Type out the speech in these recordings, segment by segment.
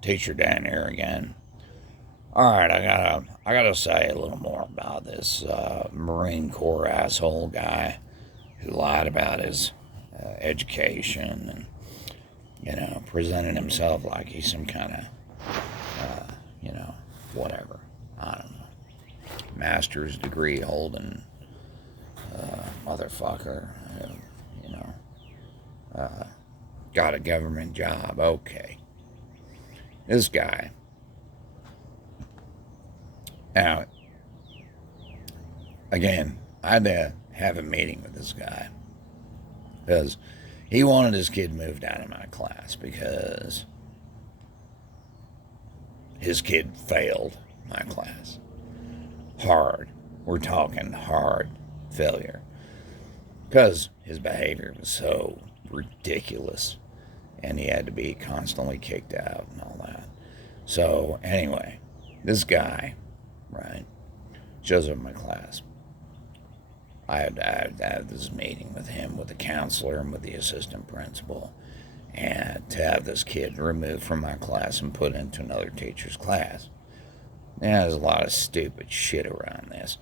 Teacher Dan here again. All right, I gotta say a little more about this Marine Corps asshole guy who lied about his education and presented himself like he's some kind of whatever. I don't know, master's degree holding motherfucker. You know, got a government job. Okay, this guy. Now, again, I had to have a meeting with this guy because he wanted his kid moved out of my class because his kid failed my class. Hard. We're talking hard failure. Because his behavior was so ridiculous and he had to be constantly kicked out and all that. So, anyway, this guy, right, shows up in my class. I had to have this meeting with him, with the counselor, and with the assistant principal, and to have this kid removed from my class and put into another teacher's class. Yeah, there's a lot of stupid shit around this.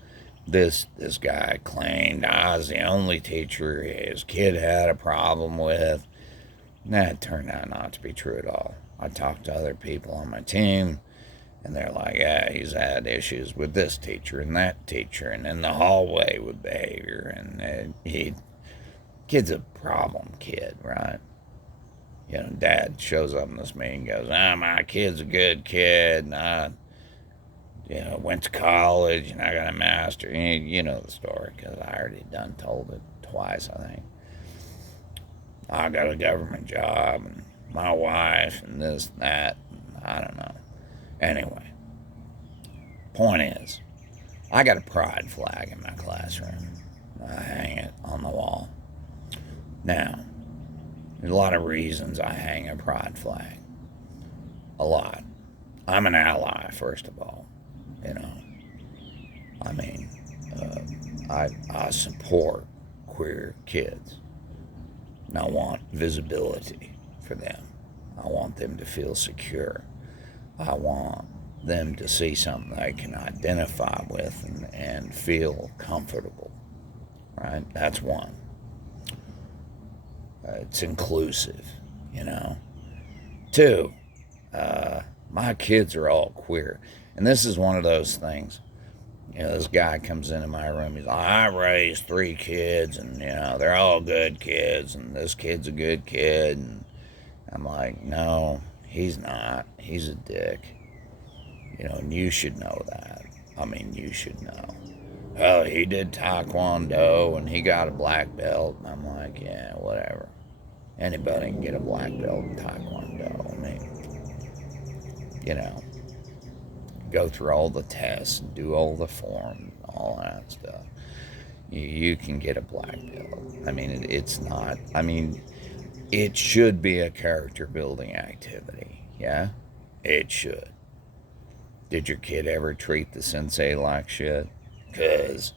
This guy claimed I was the only teacher his kid had a problem with. That turned out not to be true at all. I talked to other people on my team, and they're like, yeah, he's had issues with this teacher and that teacher, and in the hallway with behavior, and kid's a problem kid, right? Dad shows up in this meeting and goes, my kid's a good kid, and I went to college, and I got a master. You know the story, because I already done told it twice, I think. I got a government job, and my wife, and this, and that, and I don't know. Anyway, point is, I got a pride flag in my classroom. I hang it on the wall. Now, there's a lot of reasons I hang a pride flag. A lot. I'm an ally, first of all. I mean, I support queer kids. And I want visibility for them. I want them to feel secure. I want them to see something they can identify with and feel comfortable. Right? That's one. It's inclusive, Two, my kids are all queer. And this is one of those things. This guy comes into my room. He's like, I raised 3 kids, and, they're all good kids, and this kid's a good kid. And I'm like, no, he's not. He's a dick. And you should know that. I mean, you should know. Oh, he did Taekwondo, and he got a black belt. And I'm like, yeah, whatever. Anybody can get a black belt in Taekwondo. I mean, go through all the tests and do all the forms, all that stuff. You can get a black belt. I mean, it's not, it should be a character building activity. Yeah? It should. Did your kid ever treat the sensei like shit? Because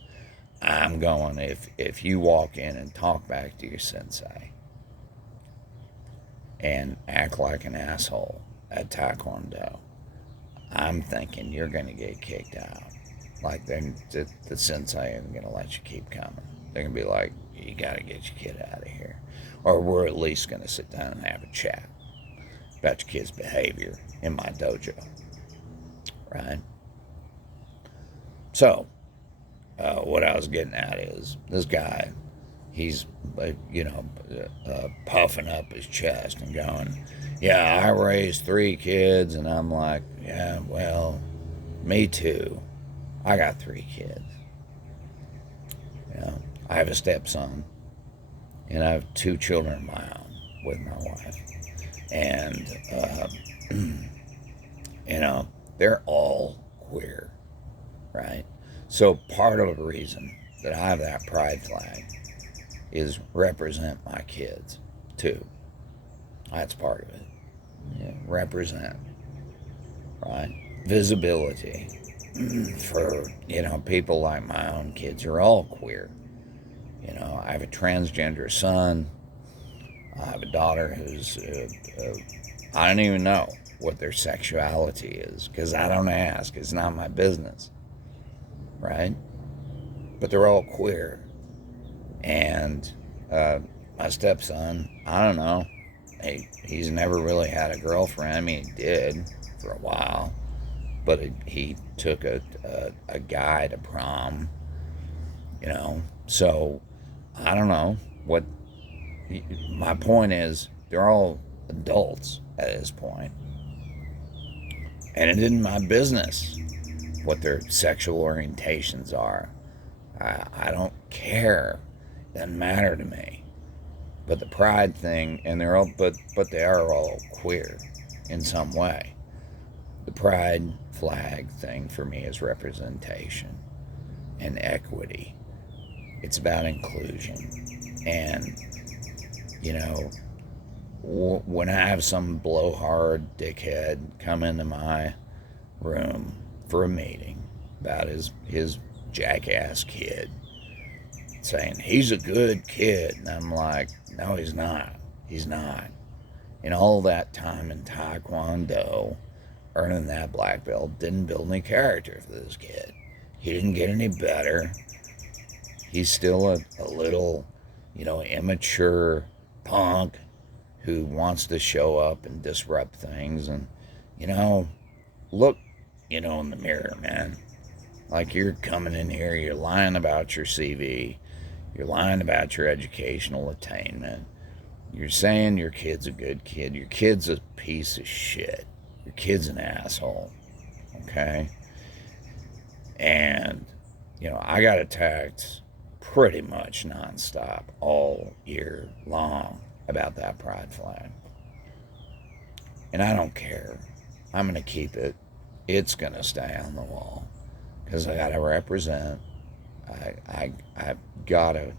I'm going, if you walk in and talk back to your sensei and act like an asshole at Taekwondo, I'm thinking you're going to get kicked out. Like, the sensei isn't going to let you keep coming. They're going to be like, you got to get your kid out of here. Or we're at least going to sit down and have a chat about your kid's behavior in my dojo. Right? So, what I was getting at is, this guy, he's, puffing up his chest and going, yeah, I raised 3 kids, and I'm like, yeah, well, me too. I got 3 kids. I have a stepson, and I have 2 children of my own with my wife. And, they're all queer, right? So part of the reason that I have that pride flag is represent my kids, too. That's part of it. Represent, right? Visibility for, people like my own kids who are all queer. I have a transgender son. I have a daughter who's, I don't even know what their sexuality is because I don't ask. It's not my business, right? But they're all queer. And my stepson, I don't know. He's never really had a girlfriend. I mean, he did for a while, but he took a guy to prom, you know. So I don't know what. My point is, they're all adults at this point, and it isn't my business what their sexual orientations are. I don't care. It doesn't matter to me. But the pride thing, and they're all, but they are all queer in some way. The pride flag thing for me is representation and equity. It's about inclusion. And, you know, when I have some blowhard dickhead come into my room for a meeting about his jackass kid, saying he's a good kid, and I'm like, no, he's not. He's not. And all that time in Taekwondo, earning that black belt, didn't build any character for this kid. He didn't get any better. He's still a little, immature punk who wants to show up and disrupt things. And, look, in the mirror, man. Like, you're coming in here, you're lying about your CV, you're lying about your educational attainment. You're saying your kid's a good kid. Your kid's a piece of shit. Your kid's an asshole. Okay? And, I got attacked pretty much nonstop all year long about that pride flag. And I don't care. I'm going to keep it. It's going to stay on the wall. Because I got to represent. I've got to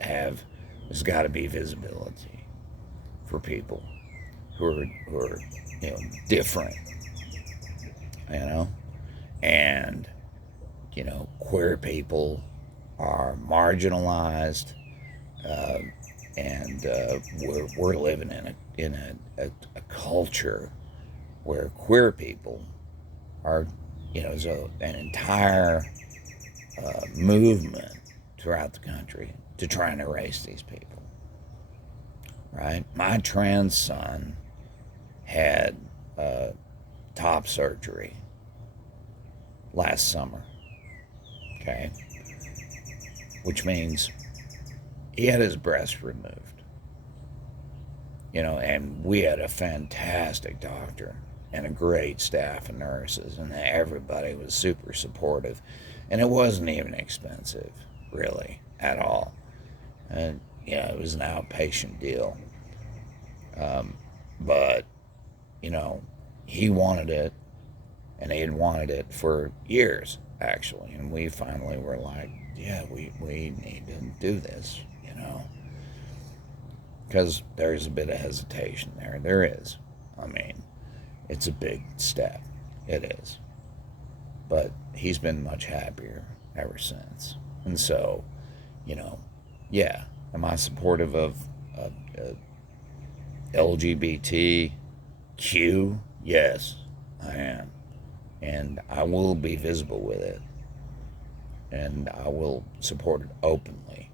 have, there's got to be visibility for people who are different, and, queer people are marginalized, and we're living in a culture where queer people are, there's an entire movement throughout the country to try and erase these people, right? My trans son had top surgery last summer, okay? Which means he had his breast removed, and we had a fantastic doctor and a great staff of nurses, and everybody was super supportive, and it wasn't even expensive, really, at all. And, it was an outpatient deal. But, he wanted it, and he had wanted it for years, actually. And we finally were like, yeah, we need to do this, because there's a bit of hesitation there. There is. I mean, it's a big step. It is. But he's been much happier ever since. And so, yeah, am I supportive of LGBTQ? Yes, I am. And I will be visible with it. And I will support it openly.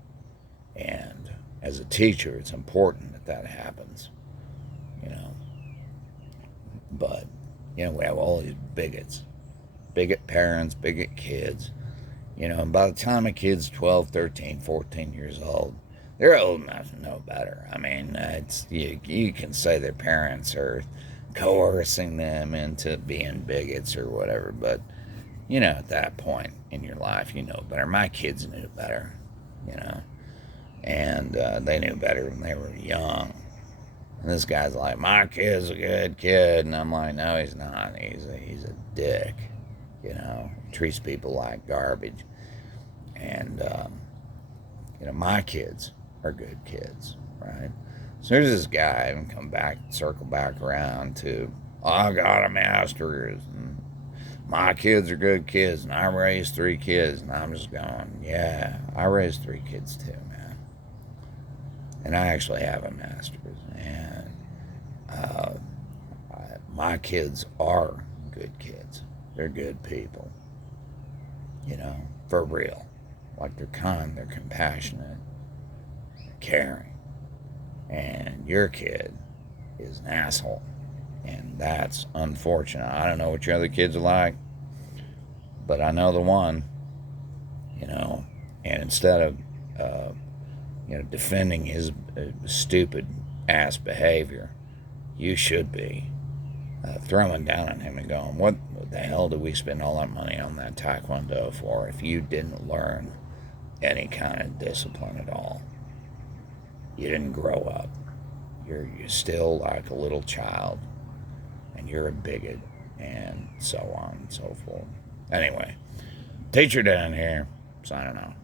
And as a teacher, it's important that happens, But, we have all these bigots. Bigot parents, bigot kids. And by the time a kid's 12, 13, 14 years old, they're old enough to know better. I mean, you can say their parents are coercing them into being bigots or whatever, but, at that point in your life, you know better. My kids knew better, and they knew better when they were young. And this guy's like, my kid's a good kid, and I'm like, no, he's not. He's a dick, treats people like garbage. And, my kids are good kids, right? So there's this guy, and circle back around to, I got a master's, and my kids are good kids, and I raised 3 kids, and I'm just going, yeah, I raised 3 kids too, man. And I actually have a master's. And my kids are good kids. They're good people. For real. Like, they're kind, they're compassionate, they're caring. And your kid is an asshole. And that's unfortunate. I don't know what your other kids are like, but I know the one, and instead of, defending his stupid ass behavior, you should be throwing down on him and going, what the hell did we spend all that money on that taekwondo for if you didn't learn any kind of discipline at all? You didn't grow up. You're still like a little child, and you're a bigot, and so on and so forth. Anyway, teacher down here, signing off.